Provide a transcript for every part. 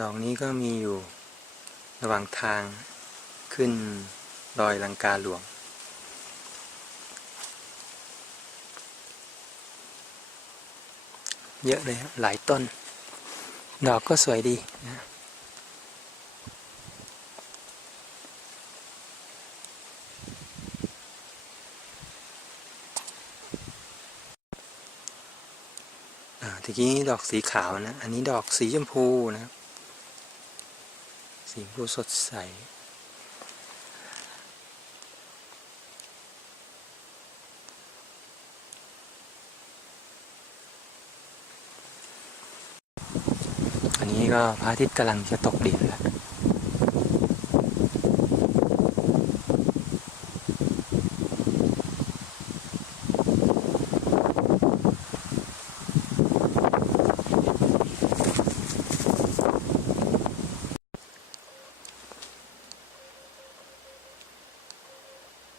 ดอกนี้ก็มีอยู่ระหว่างทางขึ้นดอยลังกาหลวง เยอะเลยหลายต้น ดอกก็สวยดีนะอ่าทีนี้ดอกสีขาวนะ อันนี้ดอกสีชมพูนะครับ สีชมพูสดใส อันนี้ก็พระอาทิตย์กำลังจะตกดินแล้ว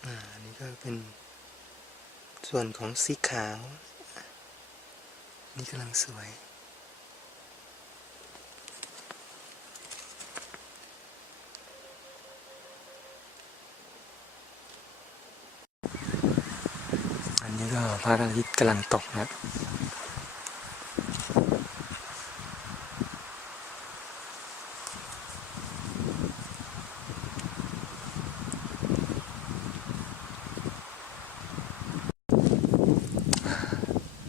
อันนี้ก็เป็นส่วนของสีขาว นี่กำลังสวยอันนี้ก็พระอาทิตย์กำลังตกนะครับ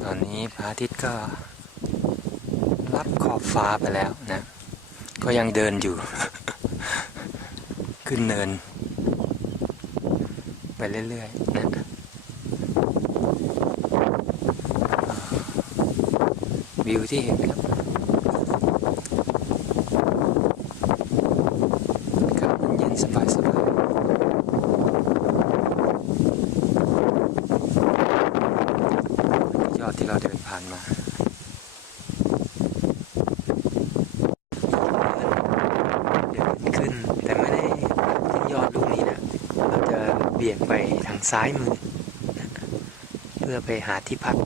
ตอ นี้พระอาทิตย์ก็รับขอบฟ้าไปแล้วนะ ก็ยังเดินอยู่ ขึ้นเนิน ไปเรื่อยๆนะวิวที่เห็นครับอากาศมันเย็นสบายสบา ยอดที่เราเดินผ่านมาเดินขึ้นแต่ไม่ได้ขึ้นยอดลูกนี้นะ เราจะเบี่ยงไปทางซ้ายมือ เพื่อไปหาที่พัก